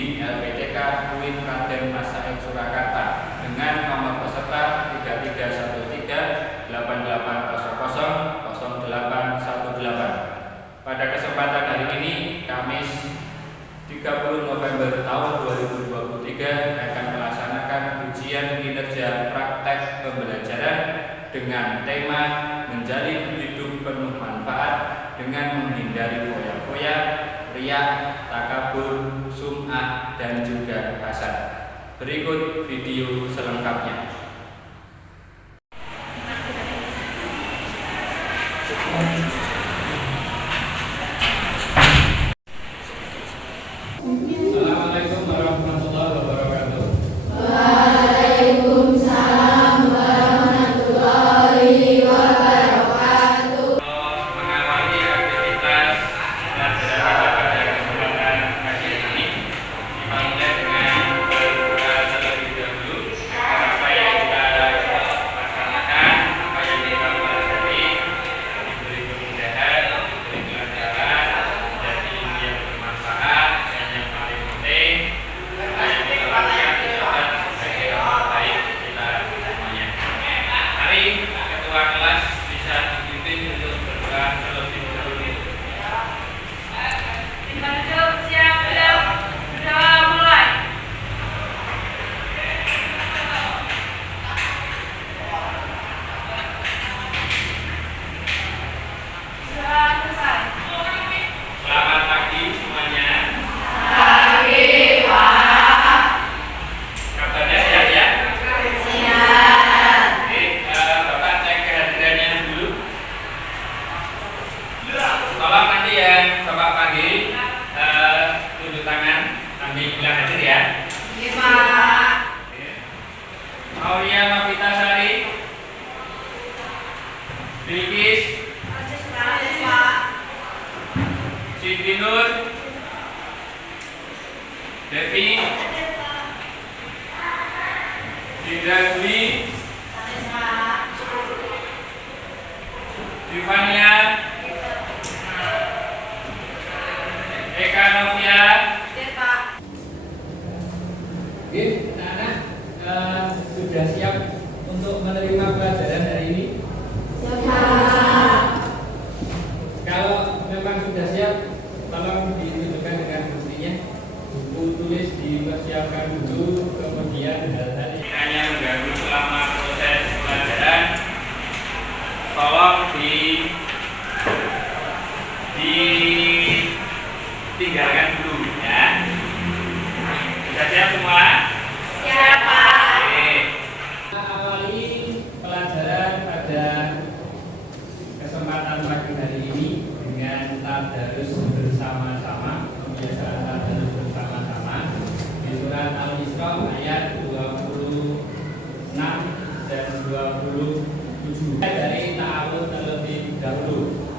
di LPTK UIN Raden Mas Said Surakarta dengan nomor peserta 3318000818. Pada kesempatan hari ini, Kamis 30 November tahun 2023 akan melaksanakan ujian kinerja praktek pembelajaran dengan tema menjalin hidup penuh manfaat dengan menghindari foya-foya, riya, takabur, sum'ah, dan juga hasad. Berikut video selengkapnya. Assalamualaikum warahmatullahi wabarakatuh. Waalaikumsalam warahmatullahi wabarakatuh. Mengawali aktivitas pelajaran pada kesempatan pagi ini, dimulai dengan berdoa terlebih dahulu. Apa yang kita laksanakan, apa yang kita pelajari, diberi kemudahan, diberi kelancaran, menjadi ilmu yang bermanfaat, dan yang paling penting, apa yang kita lakukan adalah sebagai orang baik kita semuanya. Mari ketua kelas bisa dipimpin untuk berdoa terlebih dahulu. Duduk siap belum? Berdoa mulai. Doa selesai. Selamat pagi semuanya. Pagi, Pak. Kabarnya sehat ya? Siap. Oke, Bapak cek kehadirannya dulu. Tolong nanti yang Bapak panggil tunjuk tangan sambil bilang hadir ya. Iya, Pak. Oke. Aulia Novita Sari, Bilkis, Pak. Siti Nur, Devi, Indra Dwi, Divania, Eka Novia. Oke, anak-anak sudah siap untuk menerima pelajaran hari ini? Siap. Kalau memang sudah siap, tolong ditunjukkan dengan buktinya. Buku tulis dipersiapkan dulu, kemudian hal-hal yang hanya mengganggu selama proses pelajaran, tolong ditinggalkan dulu ya. Sudah siap semua? Siap, Pak. Oke. Kita awali pelajaran pada kesempatan pagi hari ini dengan tadarus bersama-sama, pembiasaan tadarus bersama-sama di surat Al-Isra ayat 26 dan 27. Dari ta'awud terlebih dahulu.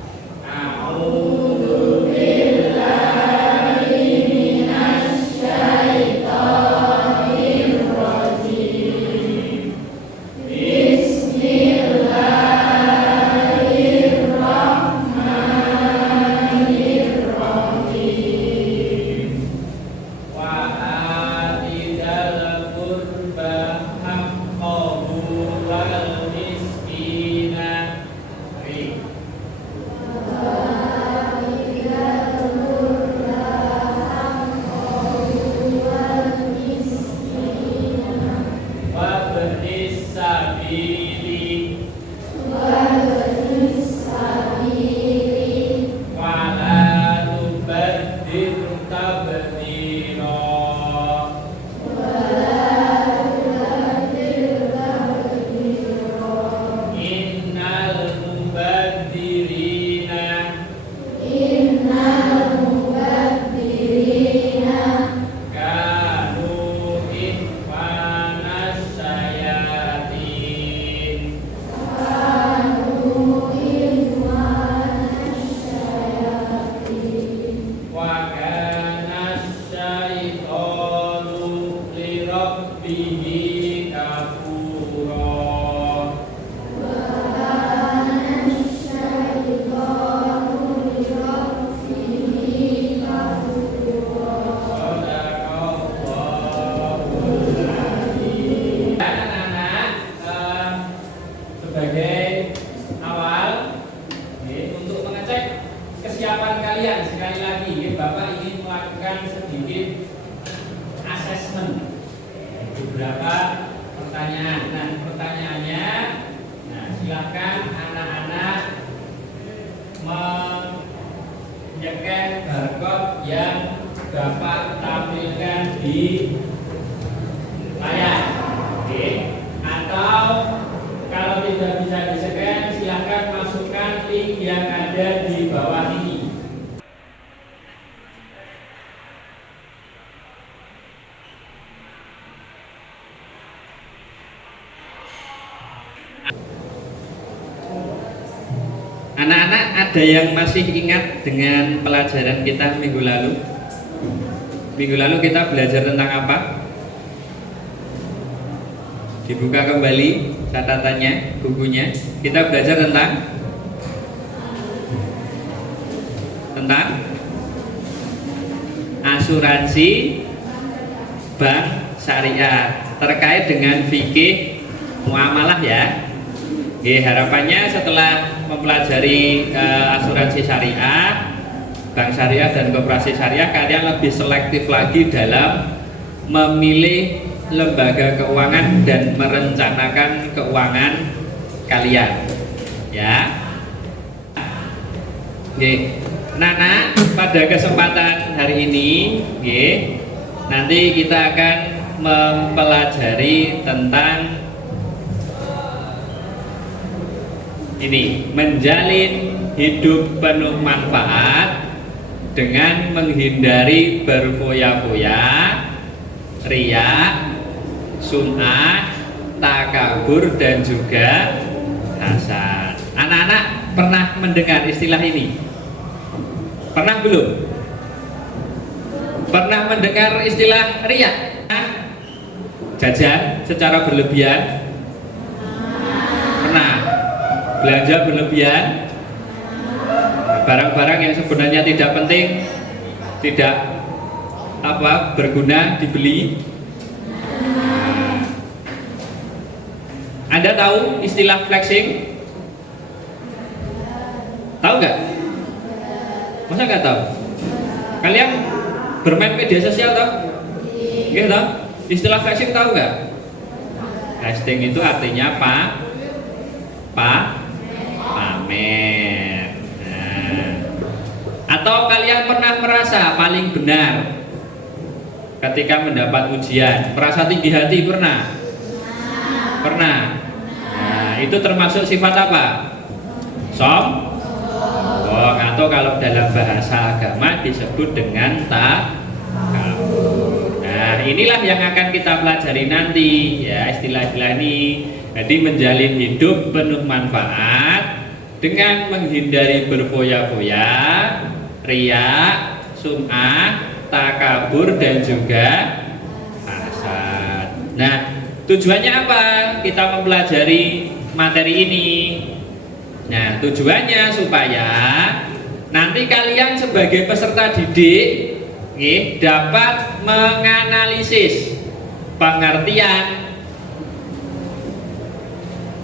A'udzu billahi minasyaitonir rajim. Bismillahirrahmanirrahim. Wa atidal di layar. Oke. Atau kalau tidak bisa di-scan, silakan masukkan link yang ada di bawah ini. Anak-anak, ada yang masih ingat dengan pelajaran kita minggu lalu? Minggu lalu kita belajar tentang apa? Dibuka kembali catatannya, bukunya. Kita belajar tentang asuransi bank syariah terkait dengan fikih muamalah ya. Harapannya setelah mempelajari asuransi syariah, bank syariah dan koperasi syariah, kalian lebih selektif lagi dalam memilih lembaga keuangan dan merencanakan keuangan kalian. Ya. Nana, pada kesempatan hari ini, nanti kita akan mempelajari tentang ini, menjalin hidup penuh manfaat dengan menghindari berfoya-foya, riya, sum'ah, takabur dan juga hasad. Anak-anak pernah mendengar istilah ini? Pernah belum? Pernah mendengar istilah riya? Jajan secara berlebihan? Pernah. Belanja berlebihan, barang-barang yang sebenarnya tidak penting, tidak berguna dibeli. Anda tahu istilah flexing? Tahu nggak? Masa nggak tahu? Kalian bermain media sosial tahu? Nggak tahu? Istilah flexing tahu nggak? Flexing itu artinya pamer. Nah. Atau kalian pernah merasa paling benar ketika mendapat ujian? Merasa tinggi hati pernah? Pernah. Nah, itu termasuk sifat apa? Sombong, atau kalau dalam bahasa agama disebut dengan takabur. Nah, inilah yang akan kita pelajari nanti ya, istilah-istilah ini. Jadi menjalin hidup penuh manfaat dengan menghindari berfoya-foya, riya, sum'ah, takabur dan juga hasad. Nah, tujuannya apa? Kita mempelajari materi ini. Nah, tujuannya supaya nanti kalian sebagai peserta didik dapat menganalisis pengertian,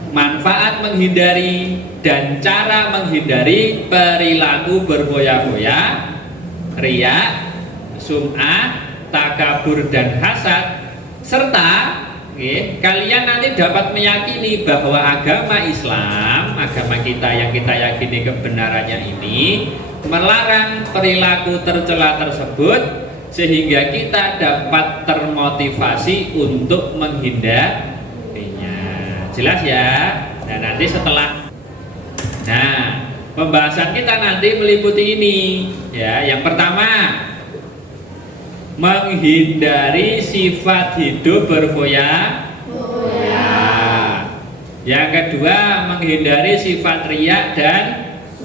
manfaat menghindari dan cara menghindari perilaku berfoya-foya, riya, sum'ah, takabur dan hasad, serta kalian nanti dapat meyakini bahwa agama Islam, agama kita yang kita yakini kebenarannya ini, melarang perilaku tercela tersebut, sehingga kita dapat termotivasi untuk menghindarinya. Jelas ya? Nah, nanti setelah pembahasan kita nanti meliputi ini ya. Yang pertama, menghindari sifat hidup berfoya-foya. Yang kedua, menghindari sifat riya dan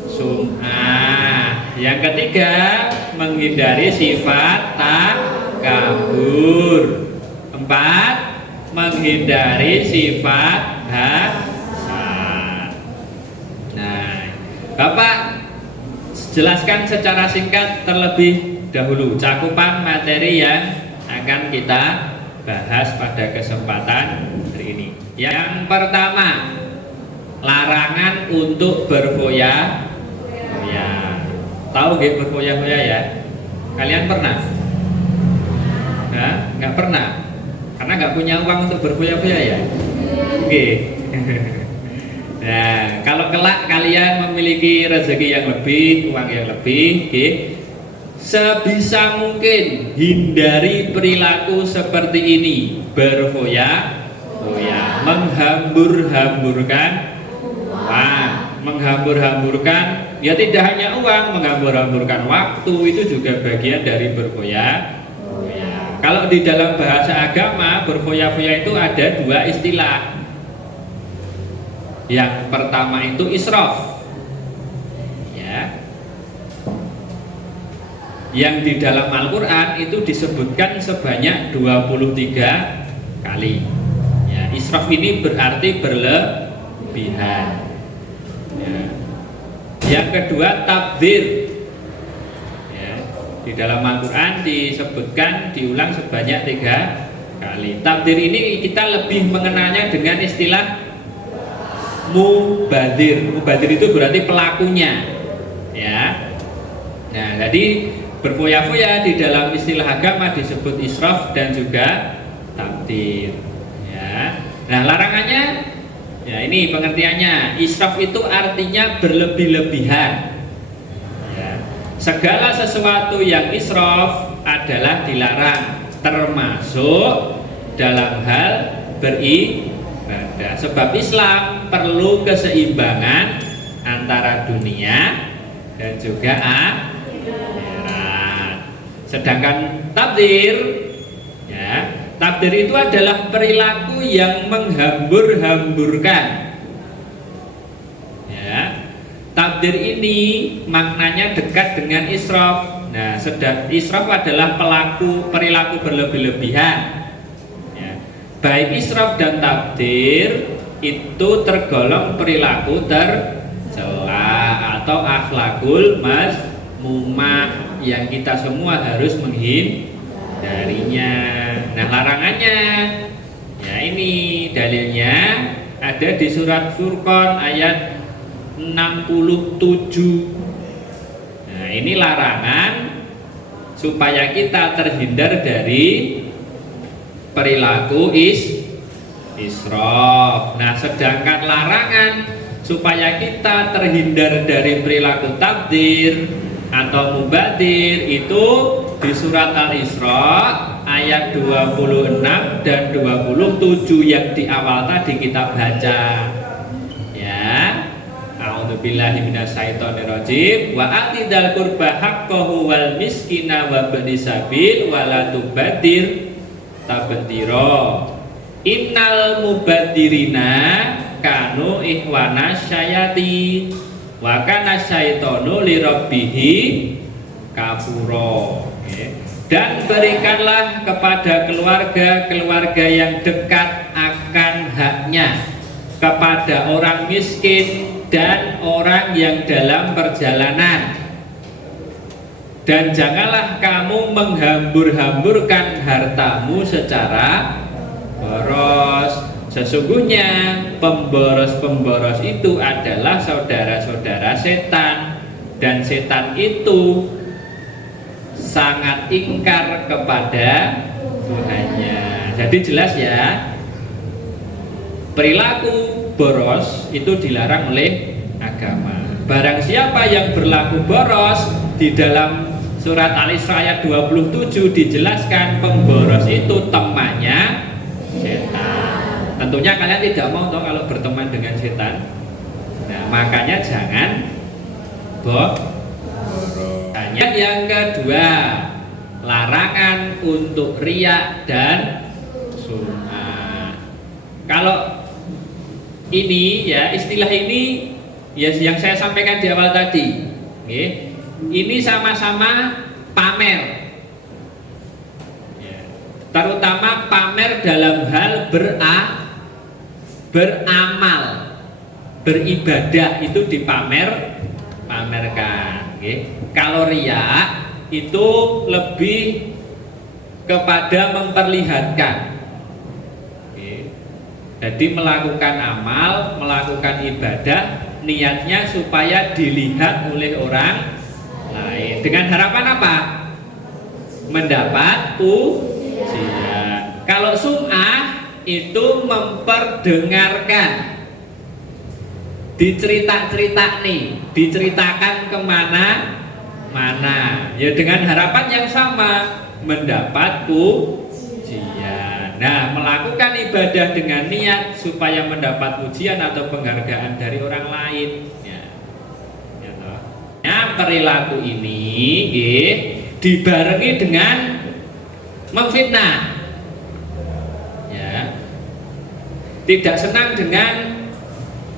sum'ah. Yang ketiga, menghindari sifat takabur. Empat, menghindari sifat hasad. Nah, Bapak jelaskan secara singkat terlebih dahulu cakupan materi yang akan kita bahas pada kesempatan hari ini. Yang pertama, larangan untuk berfoya-foya. Tahu nggih berfoya-foya ya? Kalian pernah? Nah, nggak pernah? Karena nggak punya uang untuk berfoya-foya ya? Oke. Nah, kalau kelak kalian memiliki rezeki yang lebih, uang yang lebih, sebisa mungkin hindari perilaku seperti ini, berfoya-foya, menghambur-hamburkan uang, menghambur-hamburkan, ya tidak hanya uang, menghambur-hamburkan waktu itu juga bagian dari berfoya-foya. Kalau di dalam bahasa agama, berfoya-foya itu ada dua istilah. Yang pertama itu israf, ya, yang di dalam Al-Quran itu disebutkan sebanyak 23 kali. Ya, israf ini berarti berlebihan. Ya. Yang kedua tabdzir. Ya, di dalam Al-Quran disebutkan diulang sebanyak 3 kali. Tabdzir ini kita lebih mengenalnya dengan istilah mubadir. Mubadir itu berarti pelakunya. Ya. Nah, jadi berfoya-foya di dalam istilah agama disebut israf dan juga tabdzir. Ya. Nah, larangannya, ya ini pengertiannya. Israf itu artinya berlebih-lebihan. Ya. Segala sesuatu yang israf adalah dilarang, termasuk dalam hal beribadah. Sebab Islam perlu keseimbangan antara dunia dan juga akhirat. Sedangkan tabdzir, ya, tabdzir itu adalah perilaku yang menghambur-hamburkan. Ya, tabdzir ini maknanya dekat dengan israf. Nah, israf adalah perilaku berlebih-lebihan. Ya, baik israf dan tabdzir itu tergolong perilaku tercela atau akhlakul mazmumah yang kita semua harus menghindarinya. Nah, larangannya, ya ini dalilnya ada di surat Furqan ayat 67. Nah, ini larangan supaya kita terhindar dari perilaku israf. Nah, sedangkan larangan supaya kita terhindar dari perilaku tabdzir atau mubadir itu di surat Al-Isra ayat 26 dan 27 yang di awal tadi kita baca. Ya. A'udzubillahi minasyaitonirrajim. Wa atidal qurba haqqahu wal miskina wa ibnis sabil wa la tubadir tabdira. Innal mubadirina kanu ikhwana syayati wa kana syaitonu li rabbihi kafura. Dan berikanlah kepada keluarga yang dekat akan haknya, kepada orang miskin dan orang yang dalam perjalanan. Dan janganlah kamu menghambur-hamburkan hartamu secara boros. Sesungguhnya pemboros-pemboros itu adalah saudara-saudara setan, dan setan itu sangat ingkar kepada Tuhannya. Jadi jelas ya, perilaku boros itu dilarang oleh agama. Barang siapa yang berlaku boros, di dalam surat Al-Isra ayat 27 dijelaskan pemboros itu temannya setan. Tentunya kalian tidak mau toh kalau berteman dengan setan. Nah, makanya jangan boros. Yang kedua, larangan untuk riya dan sum'ah. Kalau ini ya, istilah ini ya yang saya sampaikan di awal tadi. Ini sama-sama pamer. Terutama pamer dalam hal beramal, beribadah itu pamerkan. Kalau riya itu lebih kepada memperlihatkan. Jadi melakukan amal, melakukan ibadah, niatnya supaya dilihat oleh orang lain. Dengan harapan apa? Mendapat pujian. Kalau sum'ah itu memperdengarkan, dicerita-cerita nih, diceritakan kemana mana? Ya dengan harapan yang sama, mendapat pujian. Nah, melakukan ibadah dengan niat supaya mendapat pujian atau penghargaan dari orang lain. Ya, perilaku ini dibarengi dengan memfitnah. Ya. Tidak senang dengan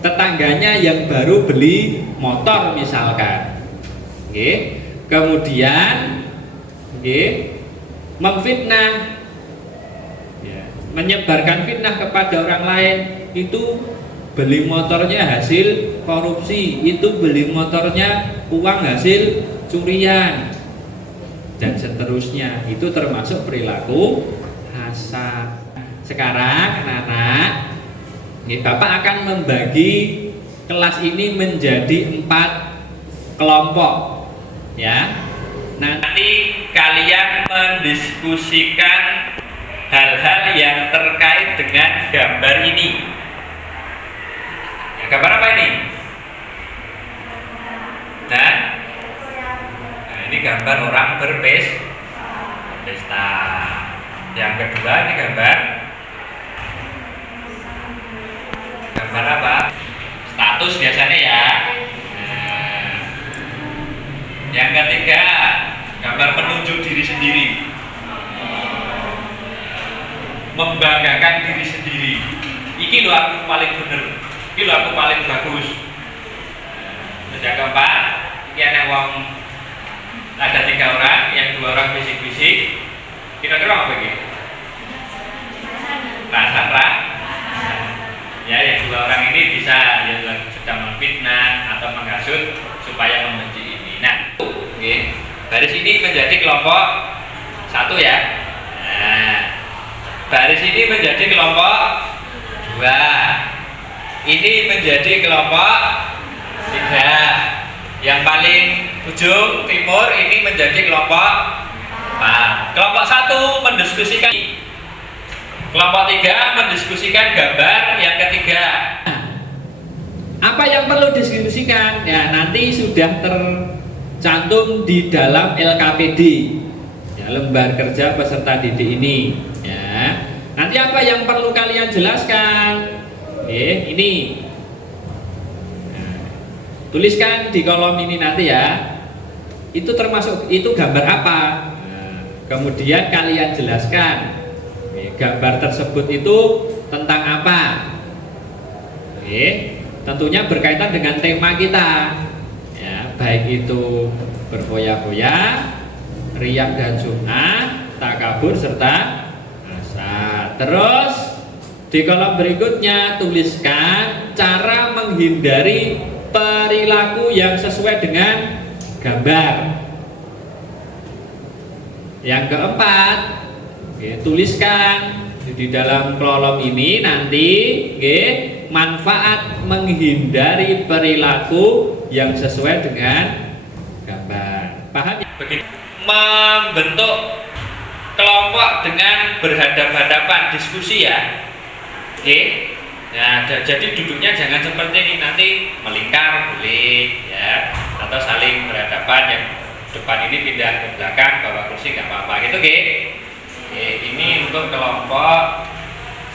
tetangganya yang baru beli motor misalkan. Kemudian memfitnah, ya, menyebarkan fitnah kepada orang lain. Itu beli motornya hasil korupsi, itu beli motornya uang hasil curian, dan seterusnya. Itu termasuk perilaku hasad. Sekarang anak-anak, Bapak akan membagi kelas ini menjadi 4 kelompok, ya. Nanti kalian mendiskusikan hal-hal yang terkait dengan gambar ini. Ya, gambar apa ini? Nah, ini gambar orang berpesta. Yang kedua ini gambar apa? Status biasanya ya. Nah, yang ketiga gambar penunjuk diri sendiri, membanggakan diri sendiri. Iki lo aku paling bener, iki lo aku paling bagus. Yang keempat, ini ada uang, ada 3 orang, yang 2 orang bisik-bisik. Kira-kira apa ini? Rasa. Ya, yang 2 orang ini bisa ya sedang memfitnah atau menghasut supaya membenci ini. Nah, baris ini menjadi kelompok 1 ya. Nah, baris ini menjadi kelompok 2. Ini menjadi kelompok 3. Yang paling ujung timur ini menjadi kelompok 4. Kelompok 1 mendiskusikan, kelompok 3 mendiskusikan gambar yang ketiga. Apa yang perlu diskusikan? Ya, nanti sudah tercantum di dalam LKPD, ya, lembar kerja peserta didik ini. Ya, nanti apa yang perlu kalian jelaskan? Ini. Nah, tuliskan di kolom ini nanti ya. Itu termasuk, itu gambar apa? Nah, kemudian kalian jelaskan. Gambar tersebut itu tentang apa? Tentunya berkaitan dengan tema kita, ya, baik itu berfoya-foya, riyak dan sum'ah, takabur serta hasad. Terus di kolom berikutnya tuliskan cara menghindari perilaku yang sesuai dengan gambar. Yang keempat, tuliskan di dalam kolom ini nanti manfaat menghindari perilaku yang sesuai dengan gambar. Paham ya? Begitu. Membentuk kelompok dengan berhadapan-hadapan diskusi ya. Nah, jadi duduknya jangan seperti ini, nanti melingkar boleh ya, atau saling berhadapan, yang depan ini pindah ke belakang, bawa kursi nggak apa-apa gitu, ini untuk kelompok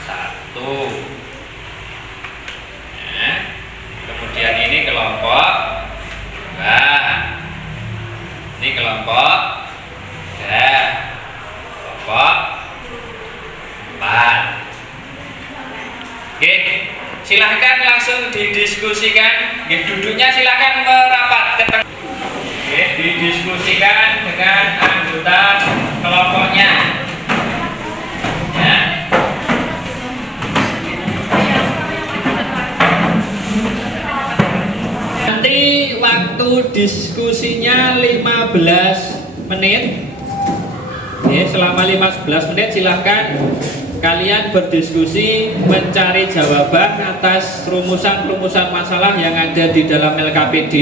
1. Nah, kemudian ini kelompok 2. Ini kelompok 3. Kelompok 4. Silahkan langsung didiskusikan. Duduknya silahkan merapat ke tengah. Didiskusikan dengan anggota kelompoknya. Nanti waktu diskusinya 15 menit. Selama 15 menit silahkan kalian berdiskusi mencari jawaban atas rumusan-rumusan masalah yang ada di dalam LKPD.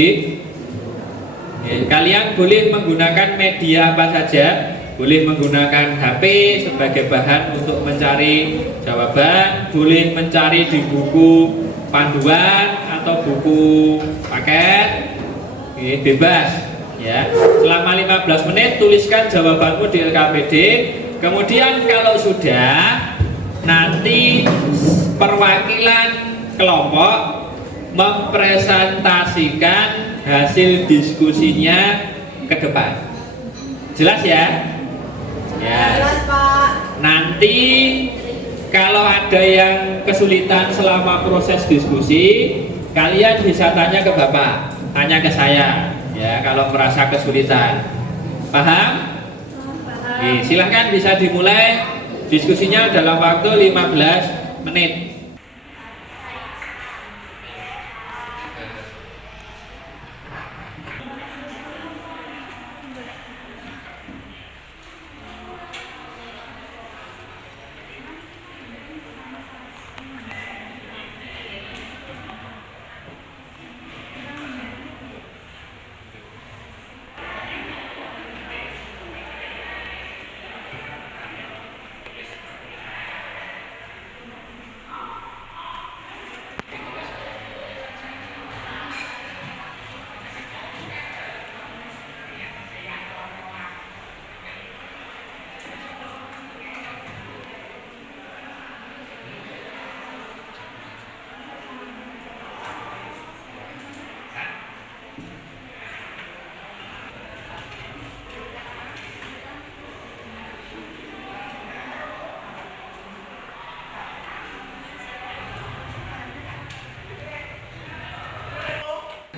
Kalian boleh menggunakan media apa saja, boleh menggunakan HP sebagai bahan untuk mencari jawaban, boleh mencari di buku panduan atau buku paket, bebas. Ya, selama 15 menit tuliskan jawabanmu di LKPD. Kemudian kalau sudah, nanti perwakilan kelompok mempresentasikan hasil diskusinya ke depan. Jelas ya? Ya. Jelas, Pak. Nanti kalau ada yang kesulitan selama proses diskusi, kalian bisa tanya ke Bapak, tanya ke saya. Ya, kalau merasa kesulitan. Paham? Oke, silahkan bisa dimulai diskusinya dalam waktu 15 menit.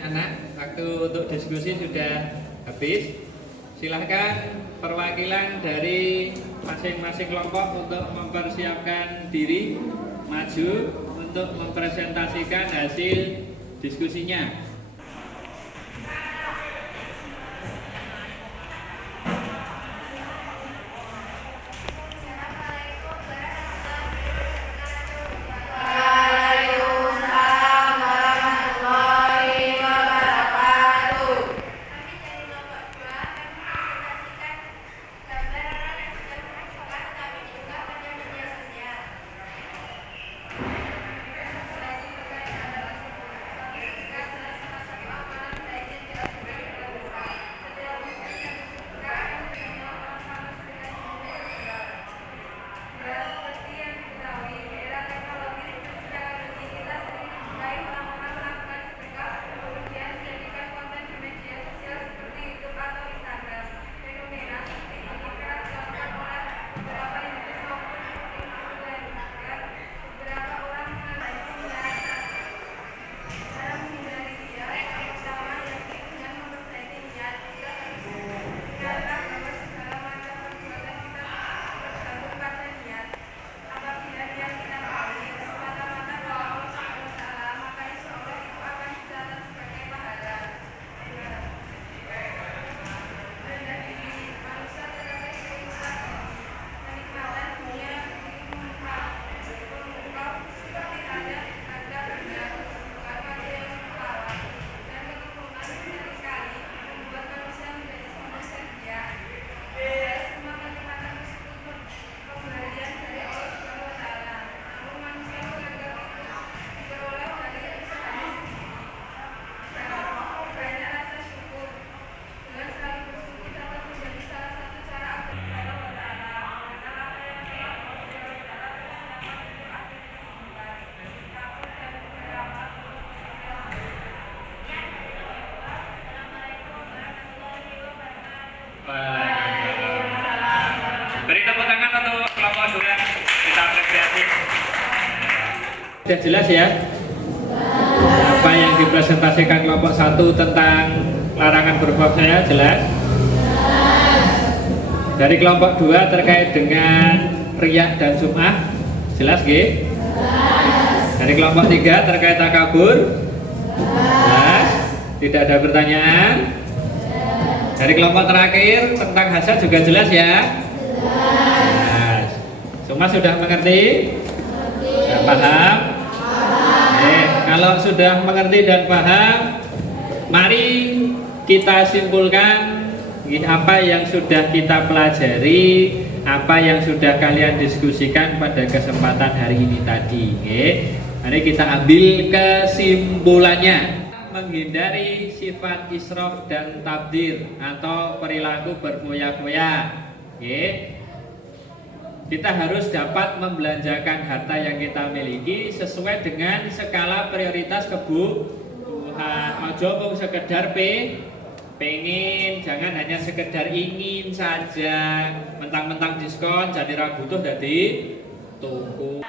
Anak, waktu untuk diskusi sudah habis. Silahkan perwakilan dari masing-masing kelompok untuk mempersiapkan diri maju untuk mempresentasikan hasil diskusinya. Beri tepuk tangan untuk kelompok 2, kita apresiasi. Sudah jelas ya? Apa yang dipresentasikan kelompok 1 tentang larangan berbuat saya jelas? Dari kelompok 2 terkait dengan riya dan sum'ah jelas G? Dari kelompok 3 terkait takabur jelas? Tidak ada pertanyaan? Dari kelompok terakhir tentang hasad juga jelas ya? Jelas. Semua sudah mengerti? Sudah paham? Kalau sudah mengerti dan paham, mari kita simpulkan apa yang sudah kita pelajari, apa yang sudah kalian diskusikan pada kesempatan hari ini tadi. Mari kita ambil kesimpulannya. menghindari sifat israf dan tabdir atau perilaku berfoya-foya. Oke. Kita harus dapat membelanjakan harta yang kita miliki sesuai dengan skala prioritas kebutuhan. Ojo mung sekedar pengen, jangan hanya sekedar ingin saja. Mentang-mentang diskon jadi ra butuh dadi tuku.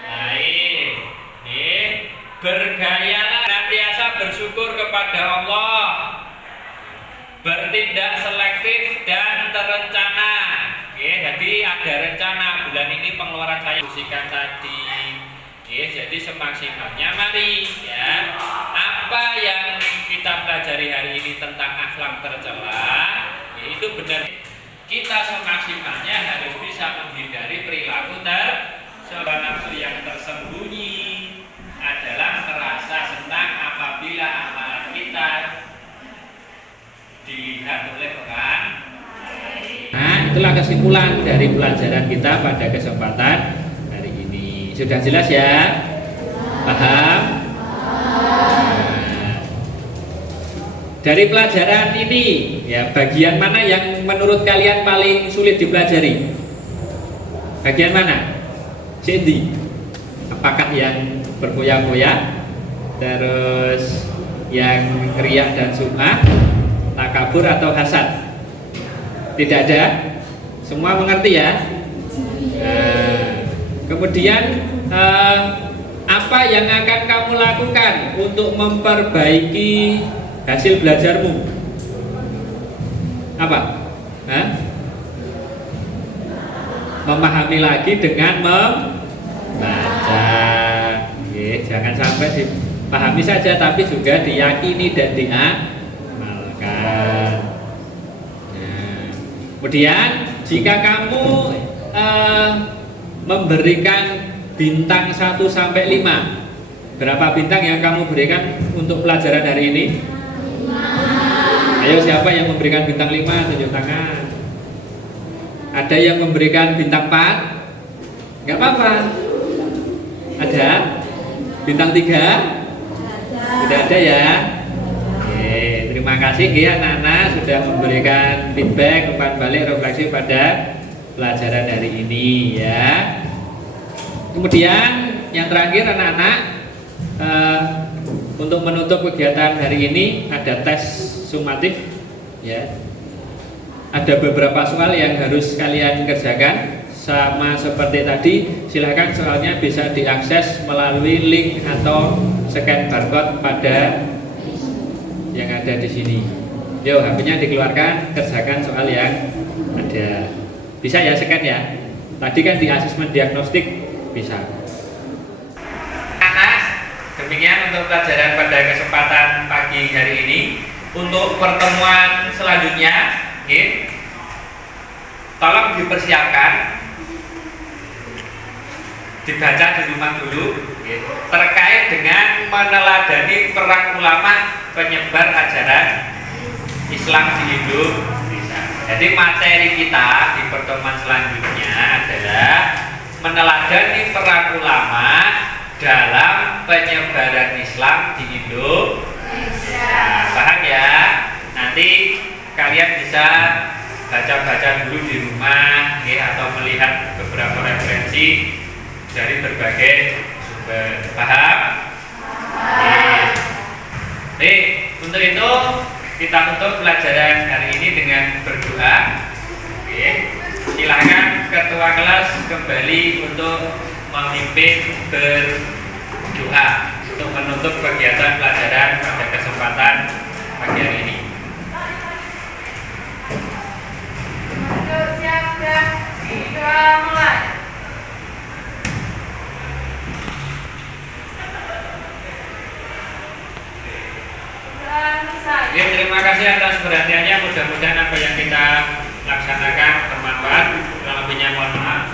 Bergayalah senantiasa bersyukur kepada Allah, bertindak selektif dan terencana. Jadi ada rencana bulan ini pengeluaran saya musikan tadi. Jadi semaksimalnya mari ya. Apa yang kita pelajari hari ini tentang akhlak tercela, itu benar. Kita semaksimalnya harus bisa menghindari perilaku tercela. Nafsu yang tersembunyi adalah merasa senang apabila amalan kita dilihat oleh orang. Nah, itulah kesimpulan dari pelajaran kita pada kesempatan hari ini. Sudah jelas ya? Paham? Nah, dari pelajaran ini, ya bagian mana yang menurut kalian paling sulit dipelajari? Bagian mana? Cindy? Apakah yang berfoya-foya, terus yang riya dan sum'ah, takabur atau hasad? Tidak ada? Semua mengerti ya? Kemudian apa yang akan kamu lakukan untuk memperbaiki hasil belajarmu? Apa? Memahami lagi dengan membaca. Jangan sampai dipahami saja, tapi juga diyakini dan diamalkan. Kemudian jika kamu memberikan bintang 1 sampai 5, berapa bintang yang kamu berikan untuk pelajaran hari ini? 5. Ayo, siapa yang memberikan bintang 5? Tunjuk tangan. Ada yang memberikan bintang 4? Enggak apa-apa. Ada? Bintang 3? Tidak ada ya? Terima kasih ya anak-anak sudah memberikan feedback, umpan balik, refleksi pada pelajaran hari ini ya. Kemudian yang terakhir anak-anak, untuk menutup kegiatan hari ini ada tes sumatif ya. Ada beberapa soal yang harus kalian kerjakan. Sama seperti tadi, silahkan soalnya bisa diakses melalui link atau scan barcode pada yang ada di sini. Yo, HP-nya dikeluarkan, kerjakan soal yang ada. Bisa ya scan ya. Tadi kan di asesmen diagnostik bisa. Anak, demikian untuk pelajaran pada kesempatan pagi hari ini. Untuk pertemuan selanjutnya, tolong dipersiapkan, dibaca di rumah dulu terkait dengan meneladani perang ulama penyebar ajaran Islam di Indonesia. Jadi materi kita di pertemuan selanjutnya adalah meneladani perang ulama dalam penyebaran Islam di Indonesia. Paham ya? Nanti kalian bisa baca-baca dulu di rumah atau melihat beberapa referensi dari berbagai sumber. Paham? Untuk itu kita tutup pelajaran hari ini dengan berdoa. Silakan ketua kelas kembali untuk memimpin berdoa untuk menutup kegiatan pelajaran pada kesempatan pagi hari ini. Siap, kita mulai. Ya, terima kasih atas perhatiannya. Mudah-mudahan apa yang kita laksanakan bermanfaat. Kurang lebihnya mohon maaf.